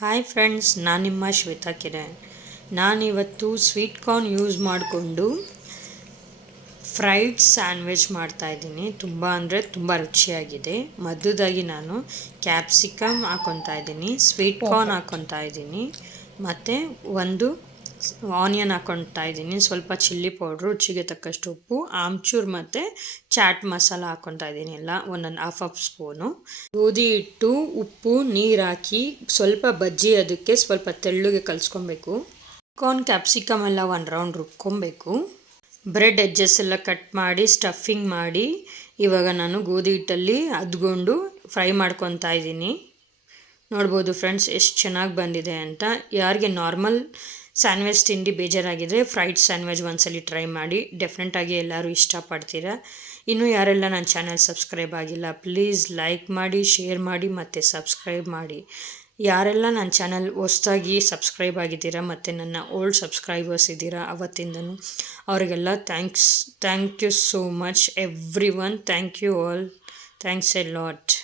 Hi friends ನಾನು ನಿಮ್ಮ ಶ್ವೇತಾ ಕಿರಣ್. ನಾನಿವತ್ತು ಸ್ವೀಟ್ ಕಾರ್ನ್ ಯೂಸ್ ಮಾಡಿಕೊಂಡು ಫ್ರೈಡ್ ಸ್ಯಾಂಡ್ವಿಚ್ ಮಾಡ್ತಾಯಿದ್ದೀನಿ ತುಂಬ ಅಂದರೆ ತುಂಬ ರುಚಿಯಾಗಿದೆ. ಮದ್ದದಾಗಿ ನಾನು ಕ್ಯಾಪ್ಸಿಕಮ್ ಹಾಕ್ಕೊತಾ ಇದ್ದೀನಿ ಸ್ವೀಟ್ ಕಾರ್ನ್ ಹಾಕ್ಕೊತಾ ಇದ್ದೀನಿ. ಮತ್ತು ಒಂದು ಆನಿಯನ್ ಹಾಕ್ಕೊತಾ ಇದ್ದೀನಿ. ಸ್ವಲ್ಪ ಚಿಲ್ಲಿ ಪೌಡ್ರು ರುಚಿಗೆ ತಕ್ಕಷ್ಟು ಉಪ್ಪು, ಆಮ್ಚೂರ್ ಮತ್ತು ಚಾಟ್ ಮಸಾಲ ಹಾಕ್ಕೊತಾ ಇದ್ದೀನಿ ಎಲ್ಲ ಒಂದೊಂದು ಹಾಫ್ ಹಾಫ್ ಸ್ಪೂನು ಗೋಧಿ ಹಿಟ್ಟು ಉಪ್ಪು, ನೀರು ಹಾಕಿ ಸ್ವಲ್ಪ ಬಜ್ಜಿ ಅದಕ್ಕೆ ಸ್ವಲ್ಪ ತೆಳ್ಳುಗೆ ಕಲಿಸ್ಕೊಬೇಕು. ಕಾರ್ನ್ ಕ್ಯಾಪ್ಸಿಕಮ್ ಎಲ್ಲ ಒಂದು ರೌಂಡ್ ರುಬ್ಕೊಬೇಕು. ಬ್ರೆಡ್ ಎಡ್ಜಸ್ ಎಲ್ಲ ಕಟ್ ಮಾಡಿ ಸ್ಟಫಿಂಗ್ ಮಾಡಿ, ಇವಾಗ ನಾನು ಗೋಧಿ ಹಿಟ್ಟಲ್ಲಿ ಅದ್ಕೊಂಡು ಫ್ರೈ ಮಾಡ್ಕೊತಾ ಇದ್ದೀನಿ. ನೋಡ್ಬೋದು ಫ್ರೆಂಡ್ಸ್ ಎಷ್ಟು ಚೆನ್ನಾಗಿ ಬಂದಿದೆ ಅಂತ. ಯಾರಿಗೆ ನಾರ್ಮಲ್ ಸ್ಯಾಂಡ್ವಿಚ್ ತಿಂಡಿ ಬೇಜಾರಾಗಿದ್ದರೆ ಫ್ರೈಡ್ ಸ್ಯಾಂಡ್ವಿಚ್ ಒಂದ್ಸಲಿ ಟ್ರೈ ಮಾಡಿ. ಡೆಫಿನೆಟಾಗಿ ಎಲ್ಲರೂ ಇಷ್ಟಪಡ್ತೀರಾ. ಇನ್ನೂ ಯಾರೆಲ್ಲ ನನ್ನ ಚಾನಲ್ ಸಬ್ಸ್ಕ್ರೈಬ್ ಆಗಿಲ್ಲ ಪ್ಲೀಸ್ ಲೈಕ್ ಮಾಡಿ ಶೇರ್ ಮಾಡಿ ಮತ್ತು ಸಬ್ಸ್ಕ್ರೈಬ್ ಮಾಡಿ. ಯಾರೆಲ್ಲ ನನ್ನ ಚಾನಲ್ ಹೊಸದಾಗಿ ಸಬ್ಸ್ಕ್ರೈಬ್ ಆಗಿದ್ದೀರಾ ಮತ್ತು ನನ್ನ ಓಲ್ಡ್ ಸಬ್ಸ್ಕ್ರೈಬರ್ಸ್ ಇದ್ದೀರಾ ಅವತ್ತಿಂದನು, ಅವರಿಗೆಲ್ಲ thanks thank you so much everyone thank you all thanks a lot